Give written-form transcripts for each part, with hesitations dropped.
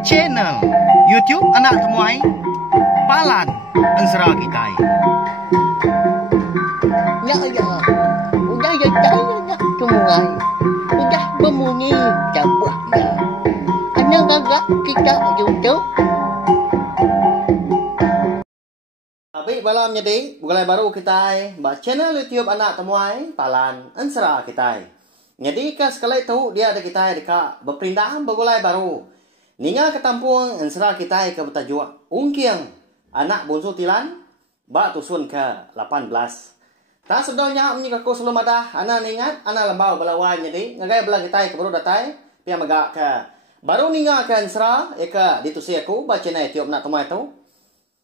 Channel YouTube anak temuai Palan Ensera Kitai. Ya ya, udah ya tak temuai, udah berbunyi cabutnya. Anak gagak kita YouTube. Baik malam jadi bukan baru kita mbak channel YouTube anak temuai Palan Ensera Kitai. Jadi kan sekali itu dia ada kita dekat berpindah bergulai baru. Ninga ketampung Ensera Kitai ke bertajuk Ungkiang anak bungsu Tilan bak tusun ke 18. Tak sebenarnya menikaku sebelum ada anak ingat anak lembau belawan jadi ngagai belah kita ke baru datai pia megak ke baru ninga ke Ensera eka ditusi aku baca channel YouTube anak temuai itu.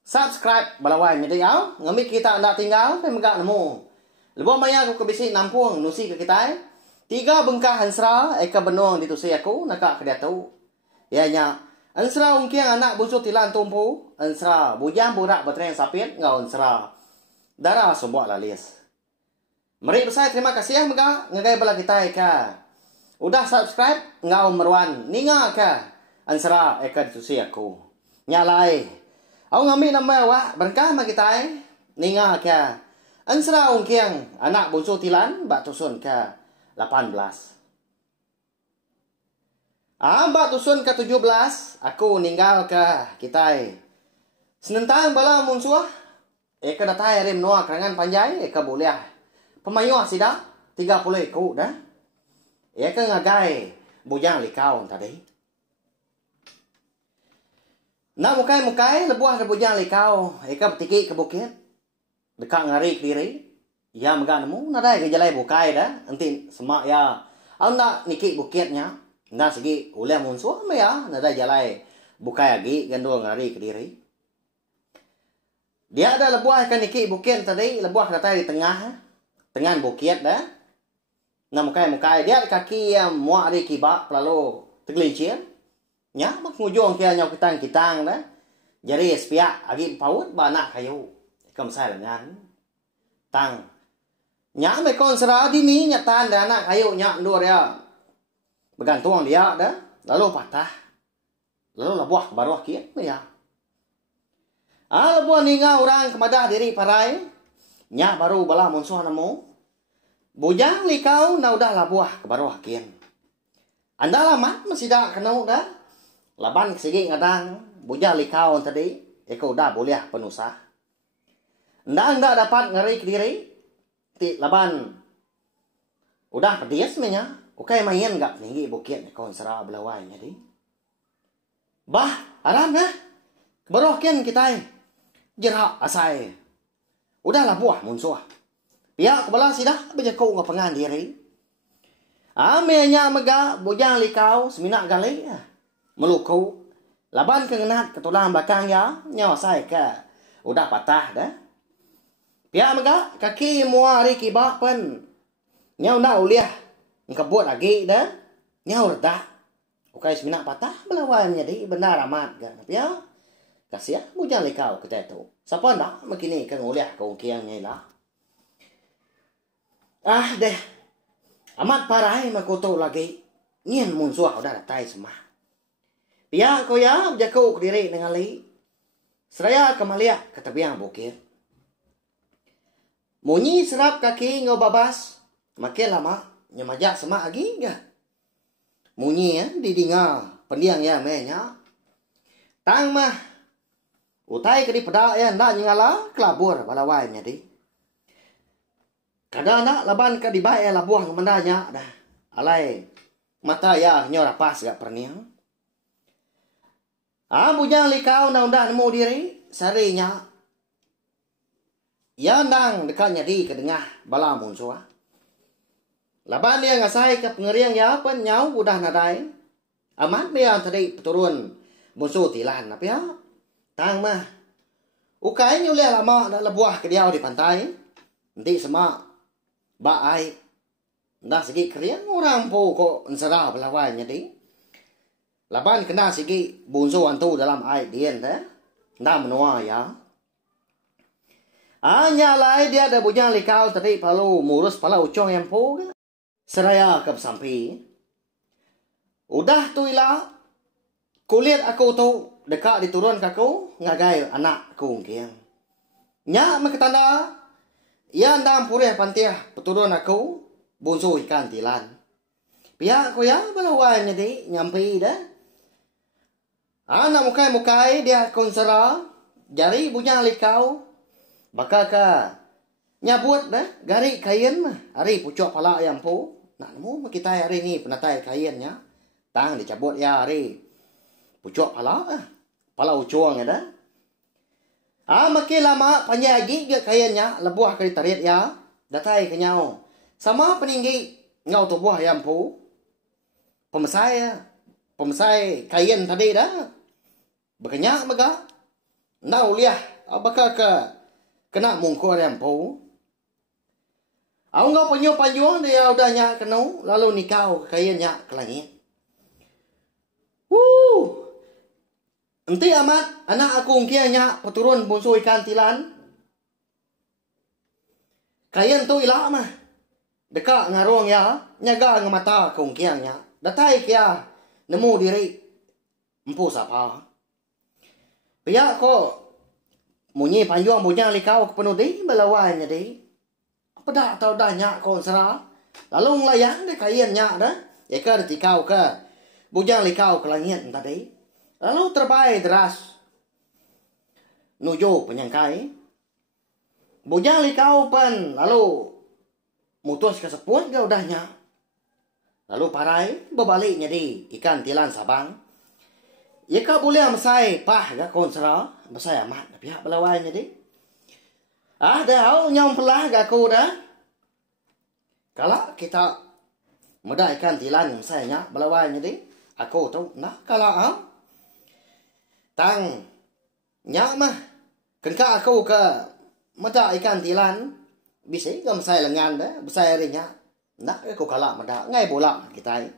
Subscribe balawan jadi au ngambil kita anda tinggal pe megak nemu lebih maya aku kebisi nampung nusi ke kita 3 bengkah Ensera eka benong ditusi aku nakak ke dia tahu ya nya Ensera ungkiang anak bungsu Tilan tumpu Ensera bujang burak bertren sapit ngau Ensera darah sebuah lalis mari besar terima kasih megak ngagai bala kita eka udah subscribe ngau meruan ninga ka Ensera eka ditusi aku nyalai aku ngambil nama awak berkah mak kita ninga ke Ensera ungkiang anak bungsu Tilan bak tusun ke 18. Bak tusun ke 17 aku ninggal ke kita. Senentang bala munsuah eka datai rim noa kerangan panjai eka boleh pemayuah sida 30 ku dah. Eka ngagai bujang likau tadi. Nak mukai lebuah rebujang likau eka betiki ke bukit dekat ngari diri ya megak nemu nadai ke jalai bukai dah enti semak ya au nak niki bukitnya nak segi uleh munsuh me ya nadai jalai bukai lagi gandul ngari ke diri dia ada lebuah ke niki bukit tadi lebuah datai di tengah bukit dah nak mukai dia kaki yang muak di kibak lalu tergelincir nya mak ngujung kia nyau kitang dah jadi sepiak agi paut banak kayu kam sai lengan tang nya me kon sera dini nya tan dah anak kayu nya ndur ya bergantung dia dah lalu patah lalu labuah baru kia ya labuah ninga orang kemadah diri parai nya baru bala munsuh nemu bujang likau na udah labuah ke baru kian anda lama masih dak kenau dah laban segi ngadang bujang likau tadi eko udah boleh penusah ndak dapat ngeri ke diri ti laban udah pedias menya oke main enggak tinggi bukit eko Ensera belawai jadi bah alam nah berokin kita jerak asai udah lah buah munsuah pihak kepala sidah bejaku ngapengan diri amenya mega bujang likau seminak gali meluku laban kengenat ke tulang belakang ya nyawa saya ke udah patah dah pihak mega kaki muari kibak pen nyawa nak uliah ngkebut lagi dah nyawa redak okai seminak patah melawan jadi benar amat kan pihak kasih ya bujang likau ke itu siapa ndak begini kan uliah ke ungkiangnya lah deh amat parai makoto lagi ngien munsuah udah datai semua pihak ko ya jaku ke diri dengan li seraya kemalia ke tebiang bukit munyi serap kaki ngobabas makin lama nyamajak semak lagi enggak munyi ya didinga pendiang ya menya tang mah utai ke di pedak ya ndak nyala kelabur balawai nyadi kadang nak laban ke di bae labuah ngemendanya dah alai mata ya nyora pas gak perniang bujang likau ndak nemu diri sarinya ya ndang dekatnya di kedengah bala munsuah laban dia ngasai ke pengeriang ya pen nyau udah nadai amat dia tadi turun bungsu Tilan apa ya tang mah ukai nyulia lama dak lebuah ke dia di pantai nanti semak baai ndak segi keriang orang po kok Ensera belawai jadi laban kena segi bungsu antu dalam air dien dah ndak menua ya nyalai dia ada bujang likau tadi palu murus pala ucong yang po seraya ke sampai Udah tu ila kulit aku tu dekat diturun ke aku ngagai anak aku kian. Nya maketanda ya ndam purih pantiah peturun aku bonso ikan tilan. Pihak aku ya balawan jadi nyampe dah. Anak mukai dia konsera jari bujang likau bakaka nyabut dah gari kain mah hari pucuk pala ayam pu nak nemu kita hari ni penatai kainnya tang dicabut ya hari pucuk pala ucuang ya dah. Makin lama panjang lagi ke kainnya lebuah kali tarik ya datai kenyau sama peninggi ngau tu buah ayam pu pemasai kain tadi dah berkenyak mega nau liah apakah kena mungkul ayam pu. Aku ngau panjang dia udahnya kenu lalu nikau kainnya ke langit. Enti amat anak aku kianya peturun bonso ikan tilan. Kain tu ilah mah dekat ngarong ya nyaga ngemata aku kianya datai kia nemu diri empu sapa. Pihak ko munyi panjang bujang likau kepenuh di balawannya di. Apa dah tahu dah nyak kon serah. Lalu ngelayang deh kainnya dah. Ya ke tikau ke bujang likau ke langit tadi. Lalu terbaik deras. Nuju penyangkai. Bujang likau pen lalu mutus ke seput ke udahnya. Lalu parai berbaliknya di ikan tilan Sabang. Ya kau boleh mesai pah ke konsera mesai amat pihak belawannya di. Dah nyom pelah ke aku dah. Kalau kita mudah ikan tilan mesainya belawannya di. Aku tu nah kalau tang nyak mah kenka aku ke mudah ikan tilan bisa ke mesai lengan dah mesai rinya. Nak aku kalah mudah ngai bola kita.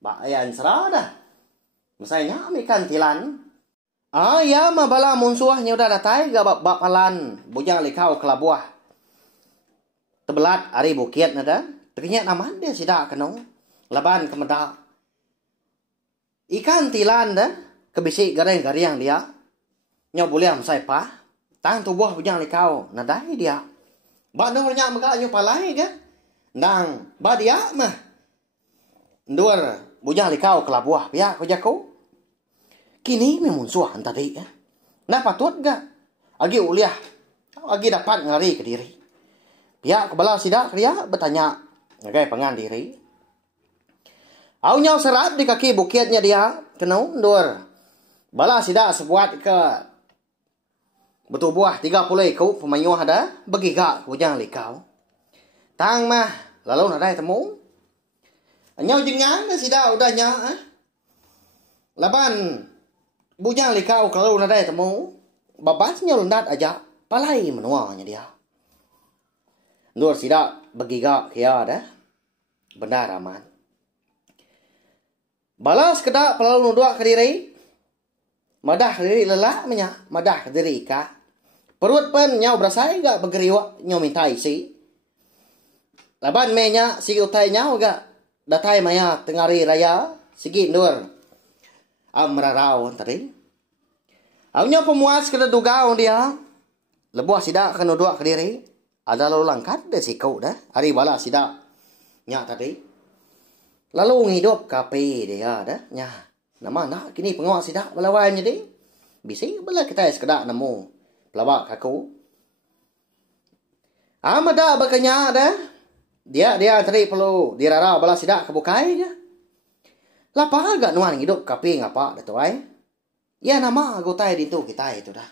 Ba ayan serah dah. Masanya ikan tilan. Ya mabala munsuahnya udah datai ga bak palan bujang likau kelabuah. Tebelat ari bukit nada. Ternyata aman dia sida kenong. Laban kemeda. Ikan tilan dah kebisik gareng-gareng dia. Nya boleh amsai pa. Tang tubuh bujang likau nadai dia. Ba nornya maga nyu palai ga. Ndang ba dia mah. Ndur bujang likau kelabuah pia ko jako. Kini memang suah tadi ya. Nah patut ga? Agi uliah. Agi dapat ngari ke diri. Pihak kebala sidak dia bertanya. Ngagai pengan diri. Au nyau serat di kaki bukitnya dia. Kenau ndur. Bala sidak sebuat ke. Betul buah 30 ikut pemayuh ada. Begigak bujang likau. Tang mah. Lalu nadai temu. Nyau jengang sidak udahnya. Laban. Bujang likau kalau nadai temu. Babasnya lendat aja. Palai menuanya dia. Nur sidak begigak kia dah. Benar aman. Balas kedak pelalu nuduk ke diri. Madah ke diri lelah menyak. Madah ke diri ka. Perut pen nyau berasai gak begeriwak nyau minta isi. Laban menya sigi utai nyau gak. Datai maya tengari raya. Sigi nur. Merarau tadi. Awnya pemuas kena dugau dia. Lebuah sidak kena duduk ke diri. Ada lalu langkat dia sikau dah. Hari bala sidak. Nyak tadi. Lalu ngidup kape dia dah. Nya. Nama nak kini pengawal sidak balawannya di. Bisi bala kita sekedak nemu. Pelawak aku. Amada bakanya dah. Dia tadi perlu dirara bala sidak kebukai je. Lapa agak nuan ngidup kape ngapa dah tu ay. Ya nama agotai di tu kita itu dah.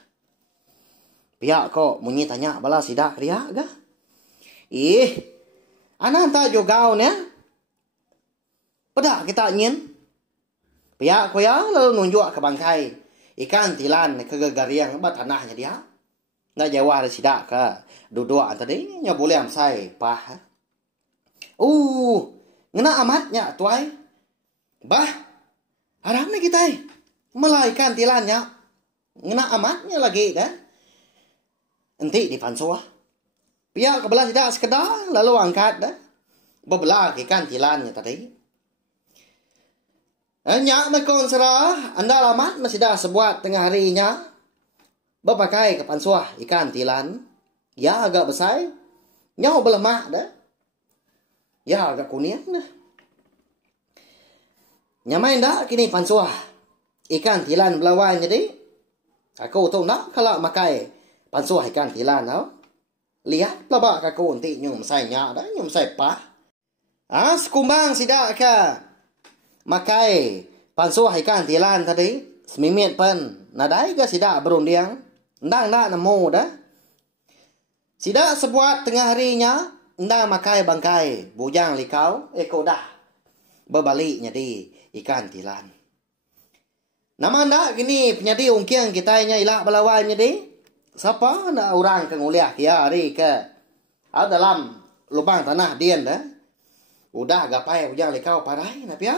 Pihak kok munyi tanya bala sidak dia ga? Anak tak jogau ne? Pedak kita nyin. Pihak ko ya lalu nunjuk ke bangkai ikan tilan ke gagariang ba tanahnya dia. Na jawa ada sidak ke duduk tadi nya boleh amsai pah. Ngena amatnya tuai. Bah. Harapnya kita malah ikan tilannya. Ngena amatnya lagi dah. Enti di pansua. Pihak kebelah tidak sekedar lalu angkat dah. Bebelah ikan tilannya tadi. Nyak makon serah, anda lamat masih dah sebuat tengah harinya. Berpakai ke pansuah ikan tilan. Ya agak besar. Nyau belemak dah. Ya agak kuning dah. Nyamain dah kini pansuah ikan tilan belawan jadi. Aku tahu nak kalau makai pansuah ikan tilan tau. Lihat pelabak aku nanti nyum saya nyak dah, nyum saya pah. Sekumbang sidak ke makai pansuah ikan tilan tadi. Semimit pen. Nadai ke sidak berundiang. Ndang dah nemu dah. Sidak sebuat tengah harinya. Ndang makai bangkai. Bujang likau. Eko dah. Berbalik jadi ikan tilan. Nama ndak gini penyadi ungkiang kita nya ilak balawan jadi. Siapa nak orang ke nguliah kia hari ke. Dalam lubang tanah dian dah. Udah gapai bujang likau parai nak pia.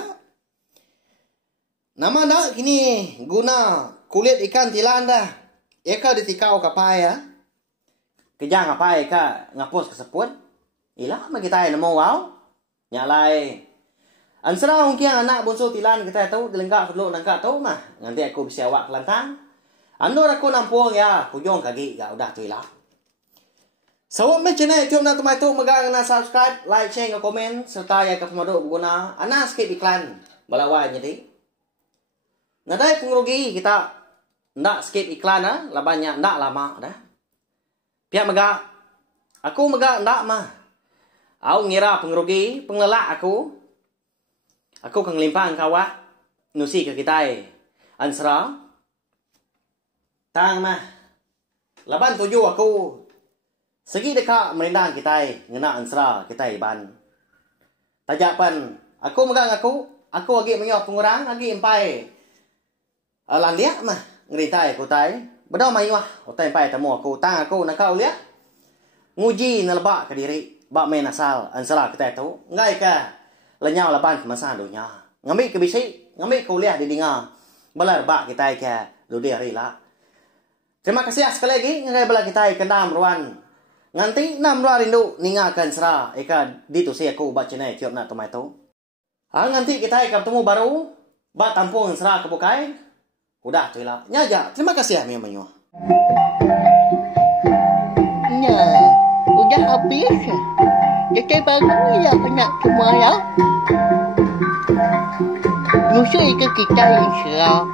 Nama ndak gini guna kulit ikan tilan dah. Eka ditikau kapai ya. Kejang kapai ka ngapus keseput. Ilah mah kita nemu wow. Nyalai. Ansara ungkiang anak bonso tilan kita tahu dilenggak dulu nangka tahu mah. Nanti aku bisa awak kelantang. Anu aku nampung ya, kujong kaki ya udah tu ilah. Sawat me channel YouTube na tumay tu magang na subscribe, like, share, ke komen serta ya ke pemadu berguna. Anak skip iklan balawan jadi. Nadai pengerugi kita ndak skip iklan labanya ndak lama dah. Pihak maga aku maga ndak mah. Aku ngira pengerugi, pengelak aku. Aku kang limpang kawak nusi ke kita ansra. Tang mah. Laban tuju aku. Segi dekat merindang kita ngena ansra kita ban. Tajapan aku megang aku lagi menyok pengurang lagi empai. Landia mah ngeritai aku tai. Bedau mai wah, otai empai temu aku tang aku nak kau lihat. Nguji nelbak ke diri, bak main asal ansra kita tu. Ngai ka lenyau laban ke masa dunia. Ngambil ke bisi, ngambil kuliah di dinga. Belar bak kita ke ludi hari lah. Terima kasih sekali lagi ngai bala kita kendam ruan. Nganti 6 rindu ningakan serah eka ditu saya aku buat channel YouTube nak tomai tu. Nganti kita ketemu baru bak tampung serah kebukai. Udah tu lah. Nyaja. Terima kasih ya menyo. Nah, udah habis. Jadi baru ya nak semua ya. Musuh ke kita yang serah.